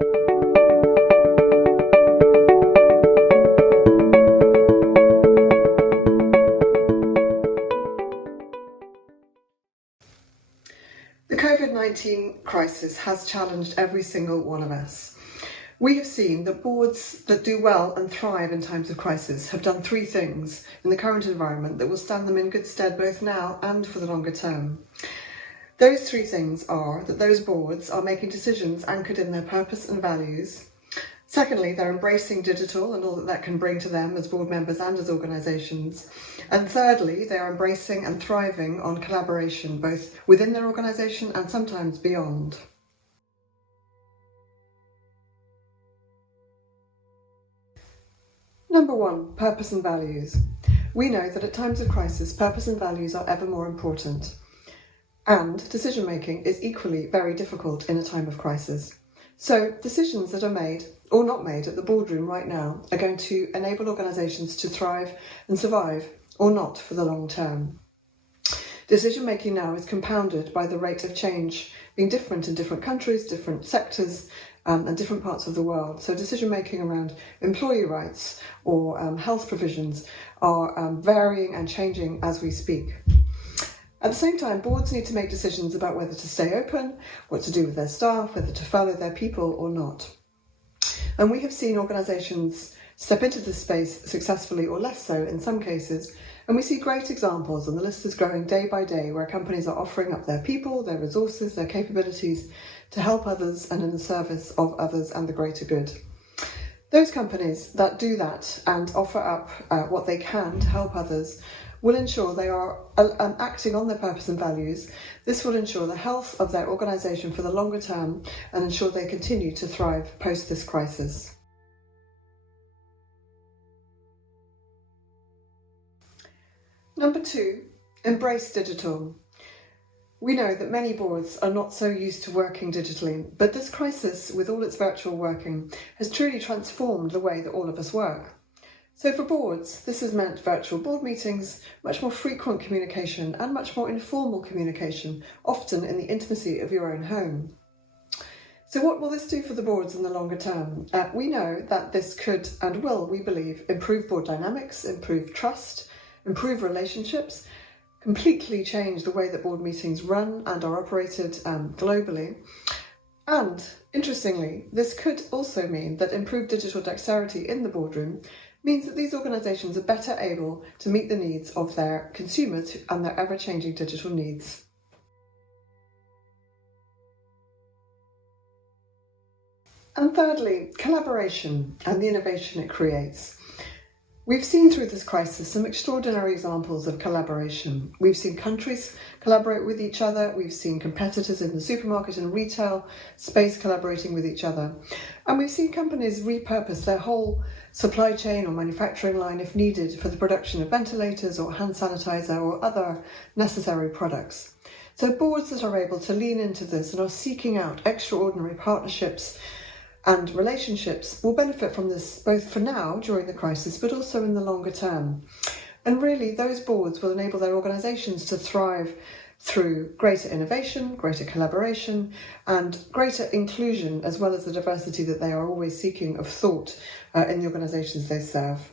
The COVID-19 crisis has challenged every single one of us. We have seen that boards that do well and thrive in times of crisis have done three things in the current environment that will stand them in good stead both now and for the longer term. Those three things are that those boards are making decisions anchored in their purpose and values. Secondly, they're embracing digital and all that that can bring to them as board members and as organisations. And thirdly, they are embracing and thriving on collaboration, both within their organisation and sometimes beyond. Number one, purpose and values. We know that at times of crisis, purpose and values are ever more important. And decision making is equally very difficult in a time of crisis. So decisions that are made or not made at the boardroom right now are going to enable organisations to thrive and survive or not for the long term. Decision making now is compounded by the rate of change being different in different countries, different sectors and different parts of the world. So decision making around employee rights or health provisions are varying and changing as we speak. At the same time, boards need to make decisions about whether to stay open, what to do with their staff, whether to furlough their people or not. And we have seen organisations step into this space successfully or less so in some cases, and we see great examples, and the list is growing day by day, where companies are offering up their people, their resources, their capabilities to help others and in the service of others and the greater good. Those companies that do that and offer up what they can to help others will ensure they are acting on their purpose and values. This will ensure the health of their organisation for the longer term and ensure they continue to thrive post this crisis. Number two, embrace digital. We know that many boards are not so used to working digitally, but this crisis, with all its virtual working, has truly transformed the way that all of us work. So for boards, this has meant virtual board meetings, much more frequent communication and much more informal communication, often in the intimacy of your own home. So what will this do for the boards in the longer term? We know that this could and will, we believe, improve board dynamics, improve trust, improve relationships, completely change the way that board meetings run and are operated globally. And interestingly, this could also mean that improved digital dexterity in the boardroom means that these organisations are better able to meet the needs of their consumers and their ever-changing digital needs. And thirdly, collaboration and the innovation it creates. We've seen through this crisis some extraordinary examples of collaboration. We've seen countries collaborate with each other. We've seen competitors in the supermarket and retail space collaborating with each other. And we've seen companies repurpose their whole supply chain or manufacturing line if needed for the production of ventilators or hand sanitizer or other necessary products. So boards that are able to lean into this and are seeking out extraordinary partnerships and relationships will benefit from this both for now during the crisis but also in the longer term. And really those boards will enable their organisations to thrive through greater innovation, greater collaboration and greater inclusion, as well as the diversity that they are always seeking of thought in the organisations they serve.